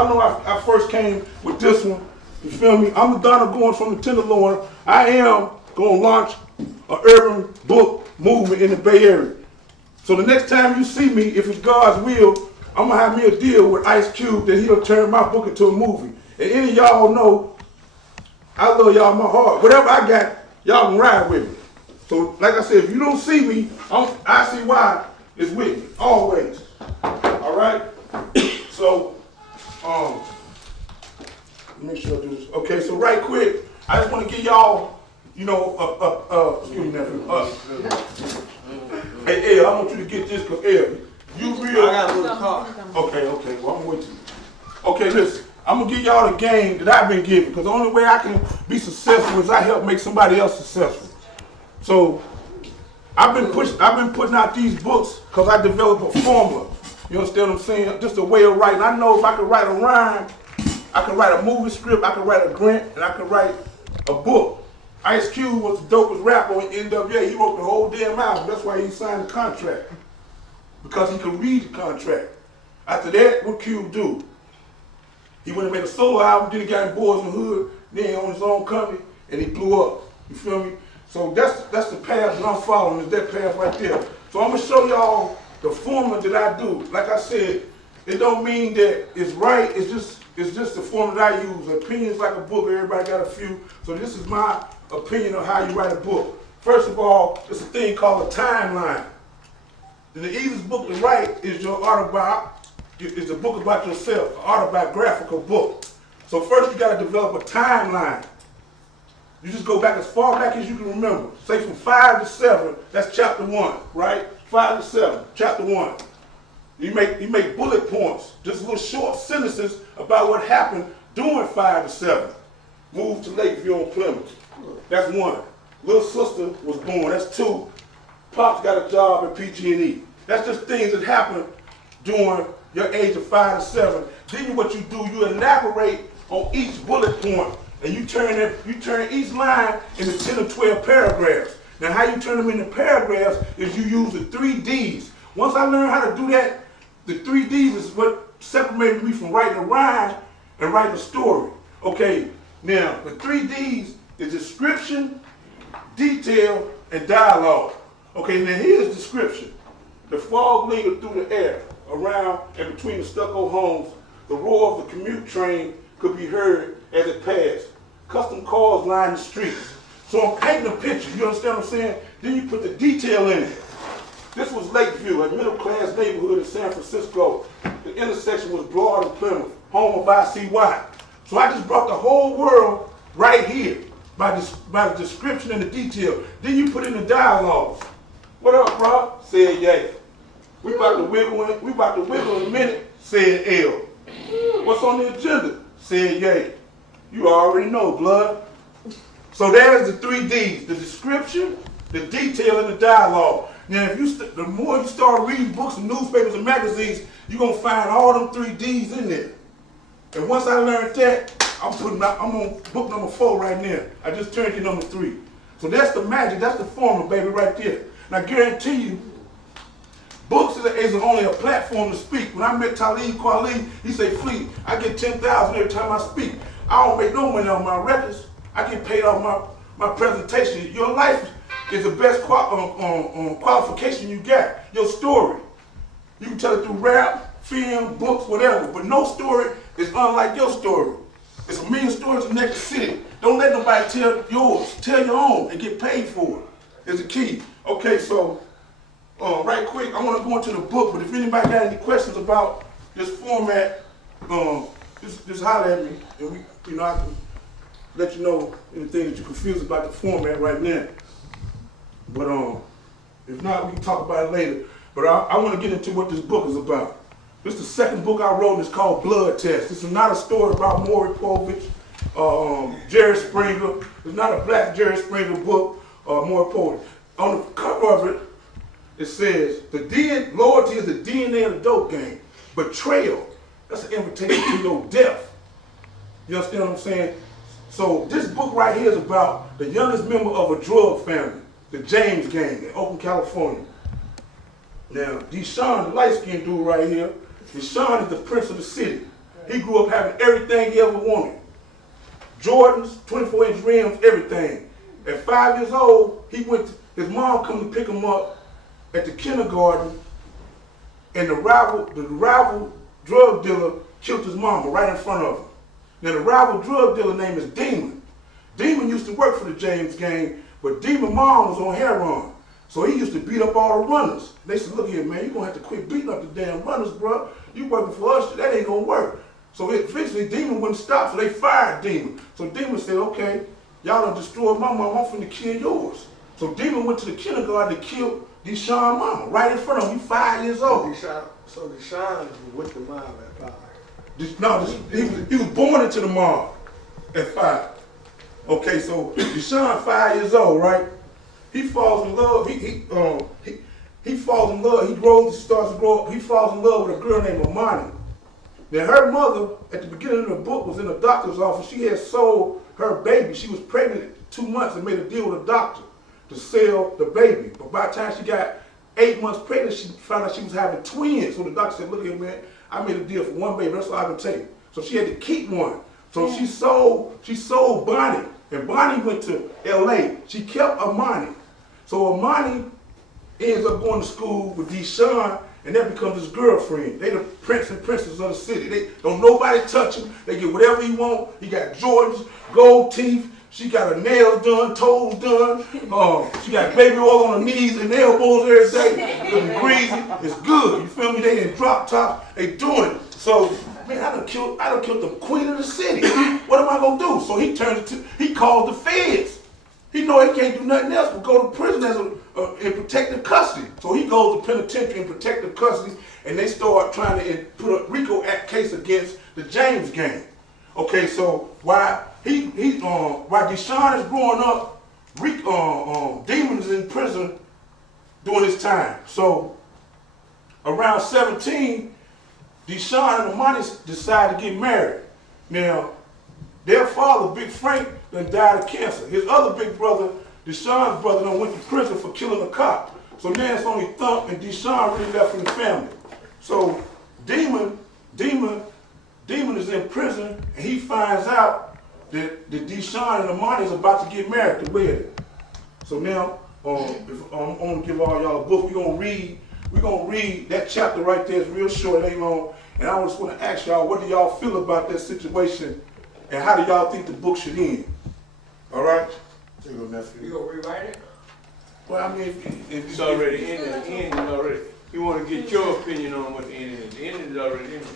I know I first came with this one. You feel me? I'm the Donald going from the Tenderloin. I am going to launch an urban book movement in the Bay Area. So the next time you see me, if it's God's will, I'm going to have me a deal with Ice Cube that he'll turn my book into a movie. And any of y'all know I love y'all my heart. Whatever I got, y'all can ride with me. So like I said, if you don't see me, I see why it's with me, always. All right? So, let me make sure I do this. Okay, so right quick, I just want to give y'all, you know, excuse me, nephew. Hey, Ed, I want you to get this, because Ed, you real. I got a little car. Okay, well, I'm waiting. Okay, listen, I'm going to give y'all the game that I've been given, because the only way I can be successful is I help make somebody else successful. So, I've been putting out these books because I developed a formula. You understand what I'm saying? Just a way of writing. I know if I could write a rhyme, I could write a movie script, I could write a grant, and I could write a book. Ice Cube was the dopest rapper in NWA. He wrote the whole damn album. That's why he signed the contract. Because he could read the contract. After that, what Cube do? He went and made a solo album, then he got in Boys in the Hood, then he owned his own company, and he blew up. You feel me? So that's the path that I'm following, is that path right there. So I'm gonna show y'all the formula that I do. Like I said, it don't mean that it's right, it's just the formula that I use. Opinions like a book, everybody got a few. So this is my opinion on how you write a book. First of all, it's a thing called a timeline. And the easiest book to write is your autobiography. It's a book about yourself, an autobiographical book. So first you gotta develop a timeline. You just go back as far back as you can remember. Say from 5 to 7, that's chapter 1, right? 5 to 7, chapter 1. You make bullet points, just little short sentences about what happened during 5 to 7. Moved to Lakeview on Plymouth. That's 1. Little sister was born. That's 2. Pops got a job at PG&E. That's just things that happened during your age of 5 to 7. Then what you do, you elaborate on each bullet point, and you turn each line into 10 or 12 paragraphs. Now how you turn them into paragraphs is you use the 3 Ds. Once I learned how to do that, the 3 Ds is what separated me from writing a rhyme and writing a story. Okay, now the 3 Ds is description, detail, and dialogue. Okay, now here's description. The fog lingered through the air, around and between the stucco homes. The roar of the commute train could be heard as it passed. Custom cars lined the streets. So I'm painting a picture, you understand what I'm saying? Then you put the detail in it. This was Lakeview, a middle-class neighborhood in San Francisco. The intersection was Broad and Plymouth, home of ICY. So I just brought the whole world right here by the description and the detail. Then you put in the dialogues. What up, bro? Said yay. We about to wiggle in a minute. Said L. What's on the agenda? Said yay. You already know, blood. So there's the 3 Ds, the description, the detail, and the dialogue. Now, the more you start reading books and newspapers and magazines, you're going to find all them 3 Ds in there. And once I learned that, I'm on book number 4 right now. I just turned to number 3. So that's the magic, that's the formula, baby, right there. And I guarantee you, books is only a platform to speak. When I met Talib Kweli, he said, Fleet, I get 10,000 every time I speak. I don't make no money on my records. I get paid off my presentation. Your life is the best qualification you got. Your story. You can tell it through rap, film, books, whatever. But no story is unlike your story. It's a million stories in next city. Don't let nobody tell yours. Tell your own and get paid for it. It's the key. Okay, so right quick, I want to go into the book. But if anybody got any questions about this format, just holler at me, and I can let you know anything that you're confused about the format right now. But if not, we can talk about it later. But I want to get into what this book is about. This is the second book I wrote, and it's called Blood Test. This is not a story about Maury Povich, Jerry Springer. It's not a black Jerry Springer book, Maury Povich. On the cover of it, it says, loyalty is the DNA of the dope game. Betrayal, that's an invitation to your death. You understand what I'm saying? So this book right here is about the youngest member of a drug family, the James gang in Oakland, California. Now, Deshaun, the light-skinned dude right here, Deshaun is the prince of the city. He grew up having everything he ever wanted. Jordans, 24-inch rims, everything. At 5 years old, his mom come to pick him up at the kindergarten, and the rival drug dealer killed his mama right in front of him. Now the rival drug dealer name is Demon. Demon used to work for the James gang, but Demon mom was on heroin. So he used to beat up all the runners. They said, look here, man, you're going to have to quit beating up the damn runners, bro. You working for us, that ain't going to work. So eventually Demon wouldn't stop, so they fired Demon. So Demon said, okay, y'all done destroyed my mama, I'm finna kill yours. So Demon went to the kindergarten to kill Deshaun mama, right in front of him. He 5 years old. So Deshaun was with the mob at 5. No, he was born into the mob at 5. Okay, so Deshaun 5 years old, right? He falls in love. He falls in love. He grows. He starts to grow up. He falls in love with a girl named Amani. Now her mother, at the beginning of the book, was in a doctor's office. She had sold her baby. She was pregnant 2 months and made a deal with a doctor to sell the baby. But by the time she got 8 months pregnant, she found out she was having twins. So the doctor said, look here, man, I made a deal for one baby. That's all I can take. So she had to keep one. So she sold Bonnie. And Bonnie went to L.A. She kept Amani. So Amani ends up going to school with Deshaun, and that becomes his girlfriend. They the prince and princess of the city. They don't nobody touch him. They get whatever he want. He got Jordans, gold teeth. She got her nails done, toes done. She got baby oil on her knees and elbows every day. Looking greasy. It's good. You feel me? They in drop tops. They doing it. So, man, I done killed the queen of the city. What am I gonna do? So he called the feds. He know he can't do nothing else but go to prison as in protective custody. So he goes to penitentiary in protective custody, and they start trying to put a RICO Act case against the James gang. Okay, so while Deshaun is growing up, Demon is in prison during his time. So around 17, Deshaun and Amani decide to get married. Now, their father, Big Frank, done died of cancer. His other big brother, Deshaun's brother, done went to prison for killing a cop. So now it's only Thump and Deshaun really left in the family. So Demon is in prison, and he finds out that Deshaun and Amani is about to get married at the wedding. So now, if I'm gonna give all y'all a book, we're gonna read that chapter right there. It's real short, it ain't long. And I just want to ask y'all, what do y'all feel about that situation, and how do y'all think the book should end? All right? There you go, nephew. You gonna rewrite it? Well, I mean, if it's already ended. The end is already. You want to get your opinion on what the end is. The end is already ended.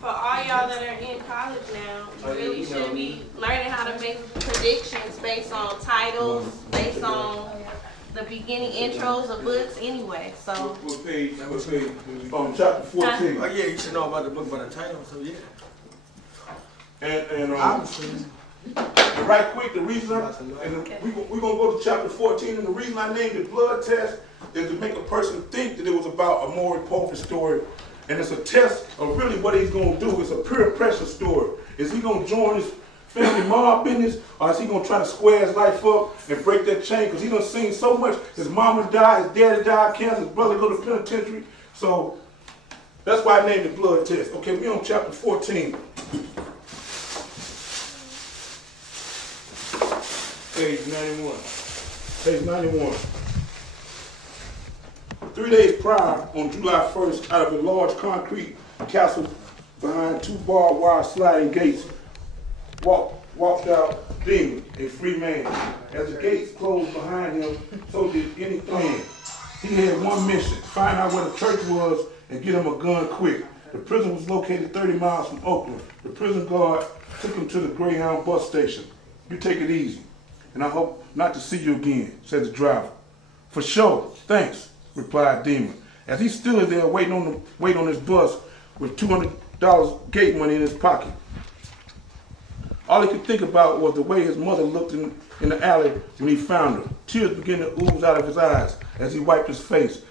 For all y'all that are in college now, you really should be learning how to make predictions based on titles, based on the beginning intros of books anyway. So what page? What page? Chapter 14. Oh yeah, you should know about the book by the title, so yeah. And right quick, the reason we're gonna go to chapter 14, and the reason I named it Blood Test is to make a person think that it was about a Maury Povich story. And it's a test of really what he's going to do. It's a peer pressure story. Is he going to join his family mob business, or is he going to try to square his life up and break that chain? Because he's done seen so much. His mama died, his daddy died of cancer, his brother go to penitentiary. So that's why I named it Blood Test. Okay, we're on chapter 14. Page 91. Page 91. 3 days prior, on July 1st, out of a large concrete castle behind 2 barbed wire sliding gates, walked out Demon, a free man. As the gates closed behind him, so did anything. He had one mission: find out where the church was and get him a gun quick. The prison was located 30 miles from Oakland. The prison guard took him to the Greyhound bus station. You take it easy, and I hope not to see you again, said the driver. For sure, thanks, replied Demon, as he stood there waiting on his bus with $200 gate money in his pocket. All he could think about was the way his mother looked in the alley when he found her. Tears began to ooze out of his eyes as he wiped his face.